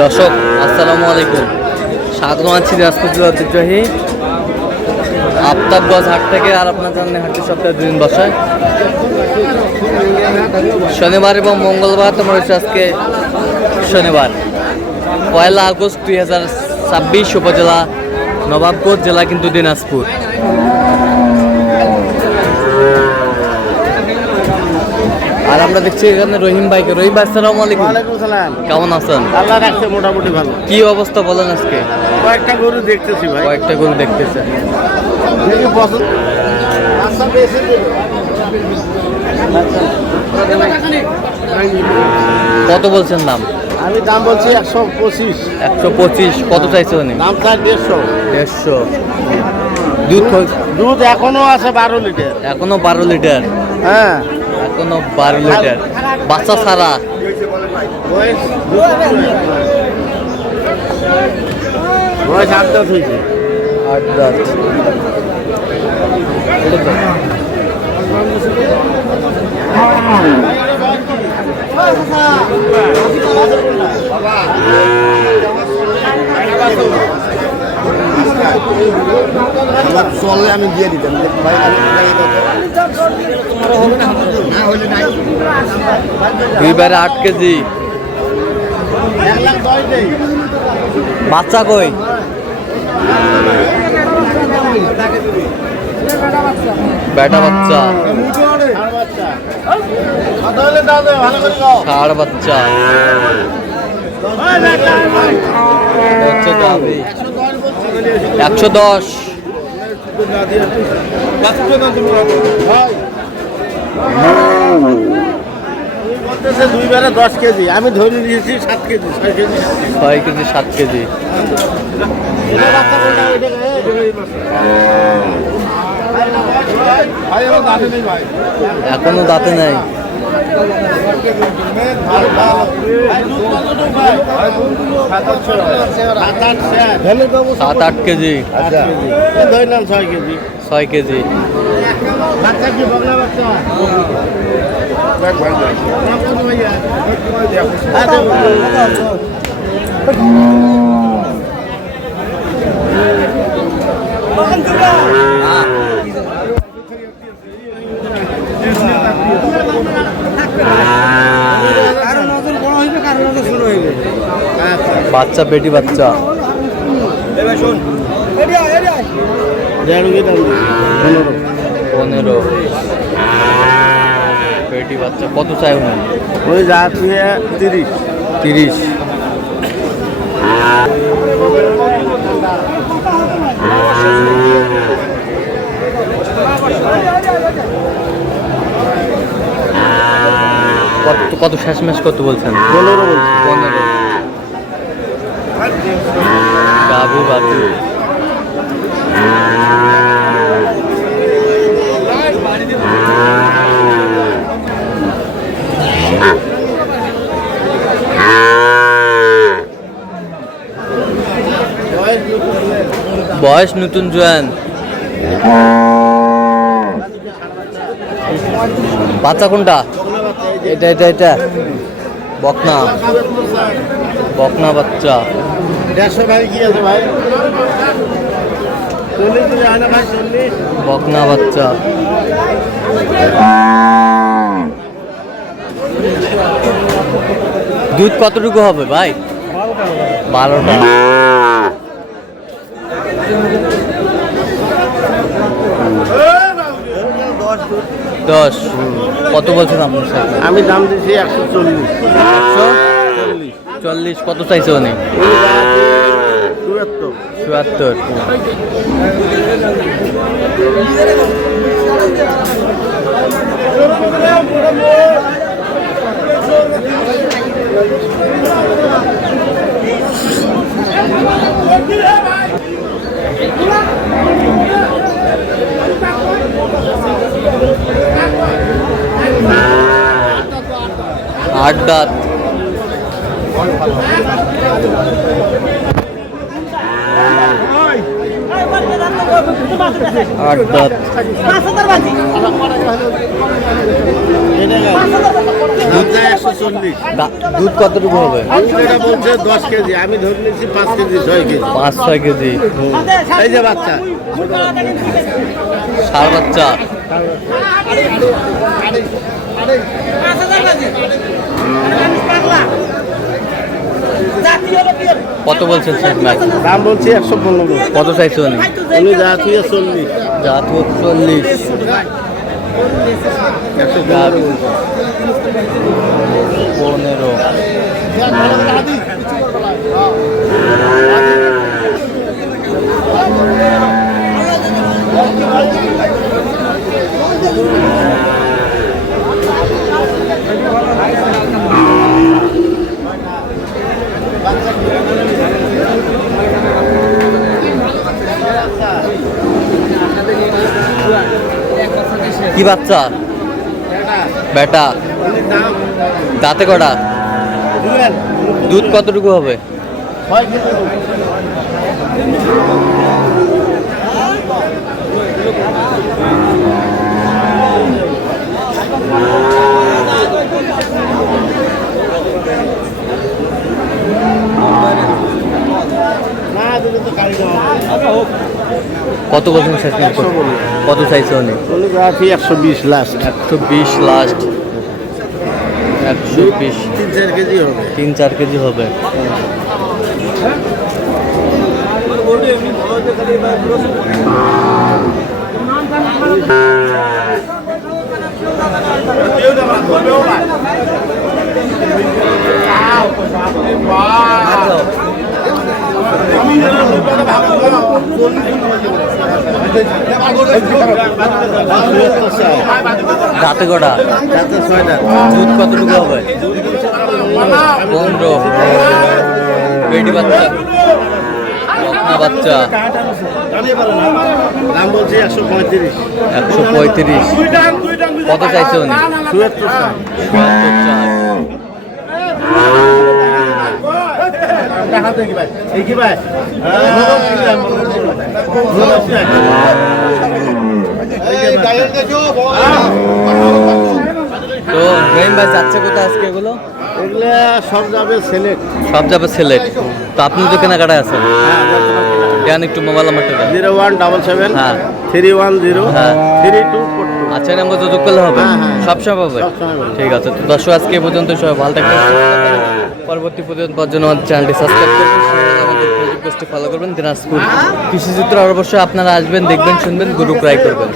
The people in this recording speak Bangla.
দর্শক আসসালামু আলাইকুম, স্বাগত আছি দিনাজপুর জেলার ঐতিহ্যবাহী আফতাবগঞ্জ হাট থেকে। আর আপনার জানেন হাটটি সপ্তাহে 2 দিন বসায়, শনিবার এবং মঙ্গলবার। তোমার হচ্ছে আজকে শনিবার 1 আগস্ট 2026, উপজেলা নবাবগঞ্জ, জেলা কিন্তু দিনাজপুর। আর আমরা দেখছি এখানে রহিম ভাইকে। রহিম ভাই আসসালামু আলাইকুম। ওয়ালাইকুম সালাম। কেমন আছেন? আল্লাহ রাখছে মোটামুটি ভালো। কি অবস্থা বলেন আজকে? কয়েকটা গরু দেখতেছি ভাই। কয়েকটা গরু দেখতেছেন? দেখি পছন্দ। আচ্ছা বেশি দেব। কত বলছেন দাম? আমি দাম বলছি 125। 125। কত চাইছে উনি? দাম চাই 150। 150। দুধ এখনো আছে 12 লিটার। এখনো 12 লিটার? হ্যাঁ, এখনো 12 লিটার বাচ্চা ছাড়া। বয়স 8 দাঁত হয়েছে। 8 দাঁত। চলে আমি দিয়ে দিতাম ভাই। দুই বারে 8 কেজি। বাচ্চা কই? বেটা বাচ্চা, ষাঁড় বাচ্চা। হচ্ছে দাবি 110। দুই বারে 10 কেজি। আমি ধরে নিয়েছি 7 কেজি, 6 কেজি, 6 কেজি, 7 কেজি। এখনো দাঁতে নাই। 7-8 কেজি। 6 কেজি। 6 কেজি। বাচ্চা কি বগলা বাচ্চা? বাচ্চা, বেটি বাচ্চা। 15। বেটি বাচ্চা। কত চাই উনি? ওই যাচ্ছে 30। 30। কত শেষমেশ কত বলছেন? 15 বলছি। 15। গাভী বাছুর। বয়স নতুন জোয়ান। বাচ্চা কোনটা? এটা এটা এটা বকনা। বকনা বাচ্চা। 150 ভাই কি আছে ভাই? 40 দিলে হয় না ভাই? 40। বকনা বাচ্চা। দুধ কতটুকু হবে ভাই? 12টা। দশ। কত বলছেন আপনার সাথে? আমি দাম দিচ্ছি 140। 140। কত চাইছে উনি? 74। 8 দাঁত। 8 দাঁত। দুধ কতটুকু হবে? বলছে 10 কেজি, আমি ধরে নিচ্ছি 5 কেজি 6 কেজি। 5-6 কেজি। এই যে বাচ্চা, ষাঁড় বাচ্চা। কত বলছেন শেষ ম্যাচ? দাম বলছি 115। কত চাইছো উনি? উনি যা তুই 40। জাত 40। 15। কি বাচ্চা? বেটা। দাঁতে কটা? দুধ কতটুকু হবে? 6 কেজি। কত বলছেন শেষ ম্যাচ? কত চাইছো উনি? উনি যা তুই 120 লাস্ট। 120 লাস্ট। 120। 3-4 কেজি হবে। 3-4 কেজি হবে। দাঁতে কটা? রাতে 6টা। দুধ কতটুকু হবে? 15। বেটি বাচ্চা, বকনা বাচ্চা। দাম বলছি 135। 135। কত চাইছে উনি? 74 চাই। 74 চাই। এই কি ভাই? তো রহিম ভাই যাচ্ছে কোথায় আজকে এগুলো? এগুলা সব যাবে সিলেক্ট। সব যাবে সিলেট। তো আপনি তো কেনাকাটায় আছেন, দেন একটু মোবাইল নাম্বারটা দেন। 0177 হ্যাঁ 310 হ্যাঁ 3242। আচ্ছা, নাম্বার যোগাযোগ করলে হবে? হ্যাঁ, হ্যাঁ। সবসময় পাবে? সবসময় পাবে। ঠিক আছে। তো দর্শক আজকে এ পর্যন্ত, সবাই ভালো থাকবেন। পরবর্তী পর্যন্ত পাওয়ার জন্য আমাদের চ্যানেলটি সাবস্ক্রাইব করবেন, আমাদের ফেসবুক পেজটি ফলো করবেন। দিনাজপুর কৃষিচিত্র অবশ্যই আপনারা আসবেন, দেখবেন, শুনবেন, গরু ক্রয় করবেন।